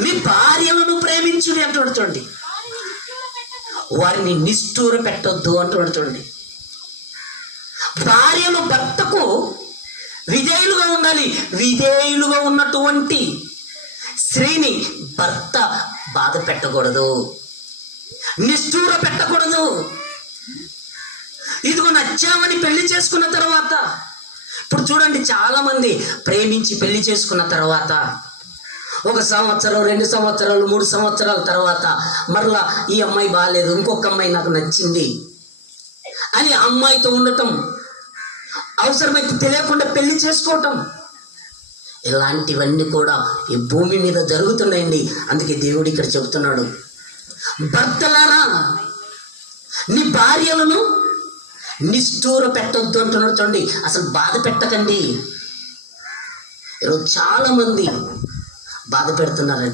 మీ భార్యలను ప్రేమించుడి అంటున్నాడు చూడండి. వారిని నిష్ఠూర పెట్టొద్దు అంటున్నాడు చూడండి. భార్యలు భర్తకు విధేయులుగా ఉండాలి. విధేయులుగా ఉన్నటువంటి స్త్రీని భర్త బాధ పెట్టకూడదు, నిష్ఠూర పెట్టకూడదు. ఇదిగో నచ్చామని పెళ్లి చేసుకున్న తర్వాత, ఇప్పుడు చూడండి చాలా మంది ప్రేమించి పెళ్లి చేసుకున్న తర్వాత 1 సంవత్సరం 2 సంవత్సరాలు 3 సంవత్సరాల తర్వాత మరలా ఈ అమ్మాయి బాగాలేదు, ఇంకొక అమ్మాయి నాకు నచ్చింది అని అమ్మాయితో ఉండటం, అవసరమైతే తెలియకుండా పెళ్లి చేసుకోవటం, ఇలాంటివన్నీ కూడా ఈ భూమి మీద జరుగుతున్నాయండి. అందుకే దేవుడు ఇక్కడ చెబుతున్నాడు, భర్తలారా నీ భార్యలను నిష్ఠూర పెట్టొద్దు అంటున్నాడు చూడండి. అసలు బాధ పెట్టకండి. ఈరోజు చాలా మంది బాధ పెడుతున్నారండి.